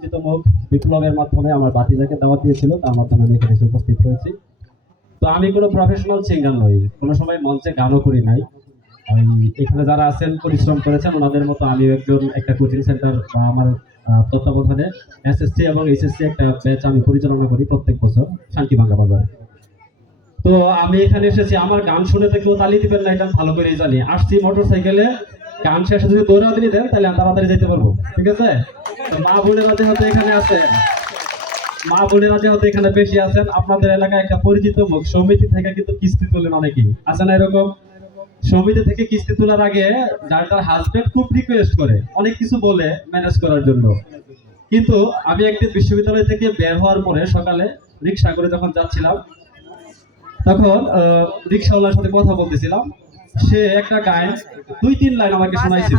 পরিচিত মুখ বিপ্লবের মাধ্যমে আমার বাতিজাকে দাওয়াত দিয়েছিল, তার মাধ্যমে আমি এখানে এসে উপস্থিত হয়েছি। তো আমি কোনো প্রফেশনাল সিঙ্গার নই, কোনো সময় মঞ্চে গানও করি নাই। আমি এখানে যারা আছেন পরিশ্রম করেছেন ওনাদের মতো আমি একজন একটা কোচিং সেন্টার বা আমার তত্ত্বাবধানে এসএসসি এবং এইচএসসি একটা ব্যাচ আমি পরিচালনা করি প্রত্যেক বছর শান্তিভাঙ্গা বাজারে। তো আমি এখানে এসেছি, আমার গান শুনে তো কেউ তালি দিবেন না, এটা আমি ভালো করেই জানি। আসছি মোটর সাইকেলে, গান শেষে যদি দৌড়াদৌড়ি দেন তাহলে আমি তাড়াতাড়ি যেতে পারবো, ঠিক আছে? তো মা বোনেরা যেহেতু এখানে আছেন, এখানে বেশি আছেন, আপনাদের এলাকায় একটা পরিচিত মুখ সমিতি থেকে কিন্তু কিস্তি তোলেন অনেকেই আছে না এরকম? সমিতি থেকে কিস্তি তোলার আগে যার তার হাজবেন্ড খুব রিকোয়েস্ট করে, অনেক কিছু বলে ম্যানেজ করার জন্য। কিন্তু আমি একদিন বিশ্ববিদ্যালয় থেকে বের হওয়ার পরে সকালে রিক্সা করে যখন যাচ্ছিলাম, তখন রিক্সাওয়ালার সাথে কথা বলতেছিলাম। সে একটা গান 2-3 লাইন আমাকে শোনাইছিল।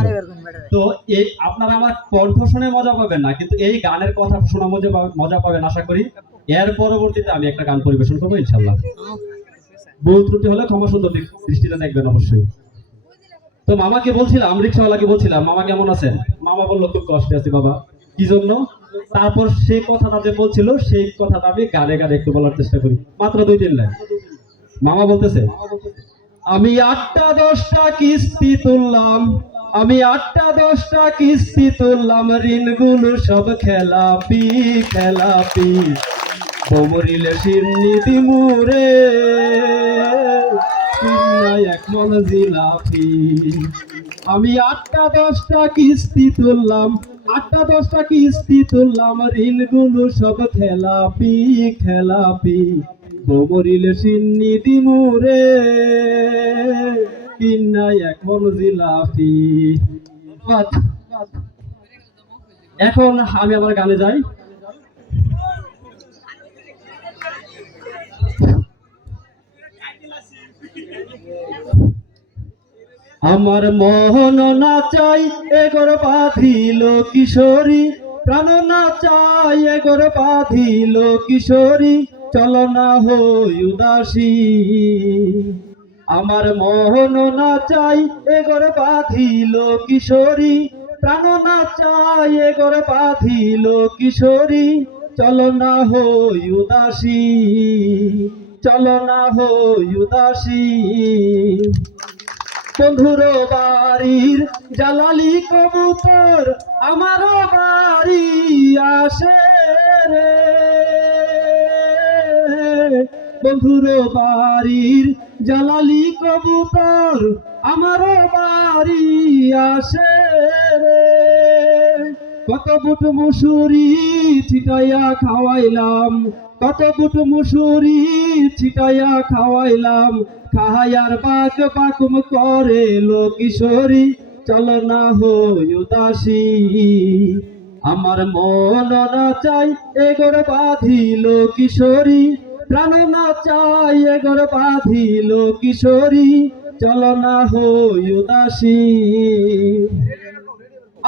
তো এই আপনারা আমার কণ্ঠ শুনে মজা পাবেন না, কিন্তু এই গানের কথা শোনা মজা পাবেন আশা করি। এর পরবর্তীতে আমি একটা গান পরিবেশন করবো ইনশাল্লাহ। ভুল ত্রুটি হলে ক্ষমা সুন্দর দৃষ্টিতে দেখবেন অবশ্যই। তো মামাকে বলছিলাম, রিক্সাওয়ালাকে বলছিলাম, মামা কেমন আছেন? মামা বললো খুব কষ্টে আছি বাবা। কি জন্য? তারপর সেই কথাটা যে বলছিল সেই কথাটা আমি গানে গানে একটু বলার চেষ্টা করি, মাত্র 2-3 লাইন। মামা বলতেছে, আমি 8টা 10টা কিস্তি তুললাম, আমি 8টা 10টা কিস্তি তুললাম, ঋণগুলো সব খেলাপি খেলাপি, বমরিলে সিন্নি দিমুরে এক মন জিলাপি। আমি 8টা 10টা কিস্তি তুললাম, 8টা 10টা কিস্তি তুললাম, ঋণগুলো সব খেলাপি খেলাপি, বমরিলে সিন্নি দিমুরে কিন্নাই এক মন জিলাপি। এখন আমি আমার গানে যাই। আমার মোহন নাচাই এগর বাঁধিল কিশোরী, প্রাণ নাচাই এগর বাঁধিল কিশোরী, চল না হই উদাসী। আমার মোহন নাচাই এগর বাঁধিল কিশোরী, প্রাণ নাচাই এগর বাঁধিল কিশোরী, চল না হই উদাসী, চল না হই উদাসী। বন্ধুর বাড়ির জালালি কবুতর আমার বাড়ি আসে রে, বন্ধুর বাড়ির জালালি কবুতর আমার বাড়ি আসে রে। কত বুট মুসুরি ছিটাইয়া খাওয়াইলাম, কত বুট মুসুরি ছিটাইয়া খাওয়াইলাম, খাহায়ার বাক বাকুম করে লো কিশোরী, চল না হই উদাসী। আমার মন নাচাই এগর বাঁধিল কিশোরী, প্রাণ নাচাই এগর বাঁধিল কিশোরী, চল না হই উদাসী।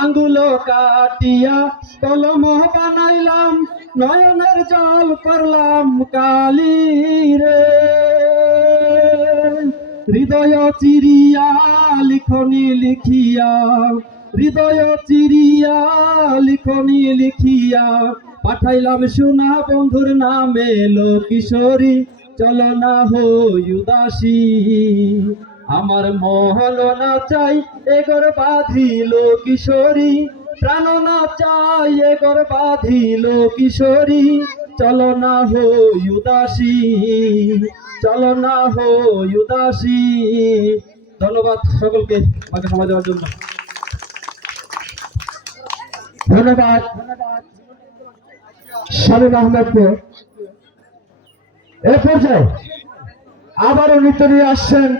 আঙ্গুল কাটিয়া কলম বানাইলাম, নয়নের জল করলাম কালি রে, হৃদয় চিরিয়া লিখনি লিখিয়া, হৃদয় চিরিয়া লিখনি লিখিয়া, পাঠাইলাম সোনা বন্ধুর নামে লো কিশোরী, চল না হই উদাসী। আমার মোহন নাচাই এগর বাঁধিল কিশোরী, প্রাণ নাচাই এগর বাঁধিল কিশোরী, চল না হই উদাসী, চল না হই উদাসী। ধন্যবাদ সকলকে আমাকে সময় দেওয়ার জন্য। ধন্যবাদ শামীম আহমেদকে। এ পর্যায়ে আবারও নৃত্য নিয়ে আসছেন